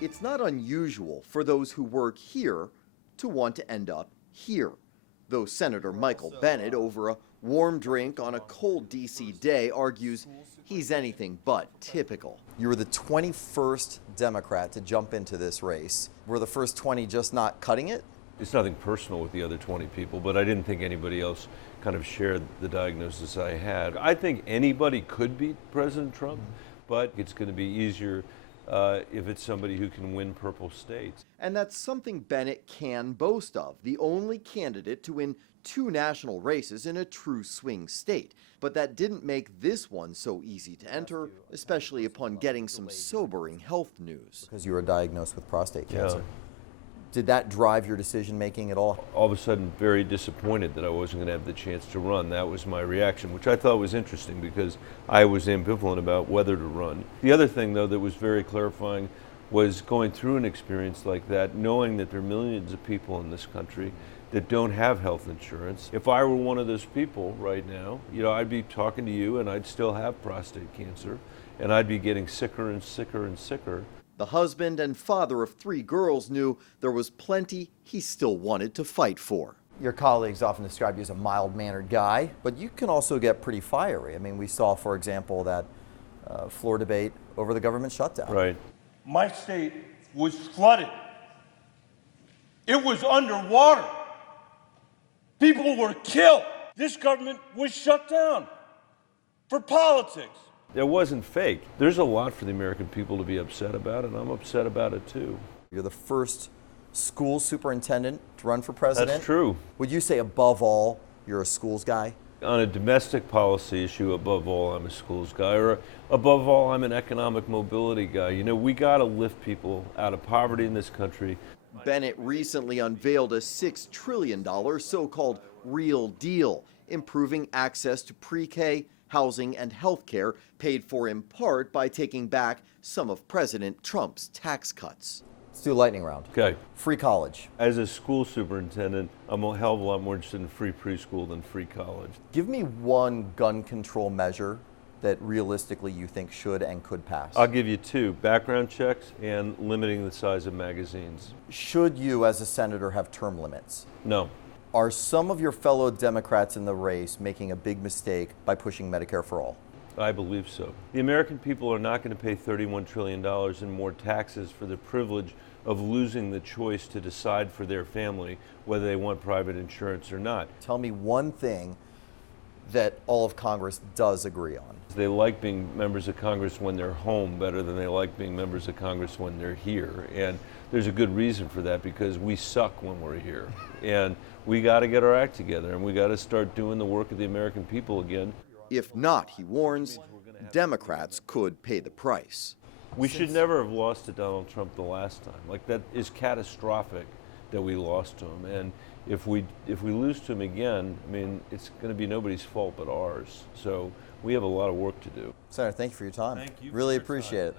It's not unusual for those who work here to want to end up here. Though Senator Michael Bennet, over a warm drink on a cold D.C. day, argues he's anything but typical. You were the 21st Democrat to jump into this race. Were the first 20 just not cutting it? It's nothing personal with the other 20 people, but I didn't think anybody else kind of shared the diagnosis I had. I think anybody could beat President Trump, but it's going to be easier if it's somebody who can win purple states. And that's something Bennet can boast of, the only candidate to win 2 national races in a true swing state. But that didn't make this one so easy to enter, especially upon getting some sobering health news. Because you were diagnosed with prostate cancer. Yeah. Did that drive your decision-making at all? All of a sudden, very disappointed that I wasn't going to have the chance to run. That was my reaction, which I thought was interesting because I was ambivalent about whether to run. The other thing, though, that was very clarifying was going through an experience like that, knowing that there are millions of people in this country that don't have health insurance. If I were one of those people right now, I'd be talking to you and I'd still have prostate cancer and I'd be getting sicker and sicker and sicker. The husband and father of 3 girls knew there was plenty he still wanted to fight for. Your colleagues often describe you as a mild-mannered guy, but you can also get pretty fiery. I mean, we saw, for example, that floor debate over the government shutdown. Right. My state was flooded. It was underwater. People were killed. This government was shut down for politics. It wasn't fake. There's a lot for the American people to be upset about, and I'm upset about it too. You're the first school superintendent to run for president. That's true. Would you say, above all, you're a schools guy? On a domestic policy issue, above all, I'm a schools guy, or above all, I'm an economic mobility guy. We got to lift people out of poverty in this country. Bennet recently unveiled a $6 trillion so-called Real Deal, improving access to pre-K, housing, and health care, paid for in part by taking back some of President Trump's tax cuts. Let's do a lightning round. Okay. Free college. As a school superintendent, I'm a hell of a lot more interested in free preschool than free college. Give me one gun control measure that realistically you think should and could pass. I'll give you 2, background checks and limiting the size of magazines. Should you, as a senator, have term limits? No. Are some of your fellow Democrats in the race making a big mistake by pushing Medicare for all? I believe so. The American people are not going to pay $31 trillion in more taxes for the privilege of losing the choice to decide for their family whether they want private insurance or not. Tell me one thing that all of Congress does agree on. They like being members of Congress when they're home better than they like being members of Congress when they're here. And there's a good reason for that, because we suck when we're here. And we got to get our act together, and we got to start doing the work of the American people again. If not, he warns, Democrats could pay the price. We should never have lost to Donald Trump the last time. Like, that is catastrophic that we lost to him. And if we lose to him again, I mean, it's going to be nobody's fault but ours. So we have a lot of work to do. Senator, thank you for your time. Thank you. Really appreciate it.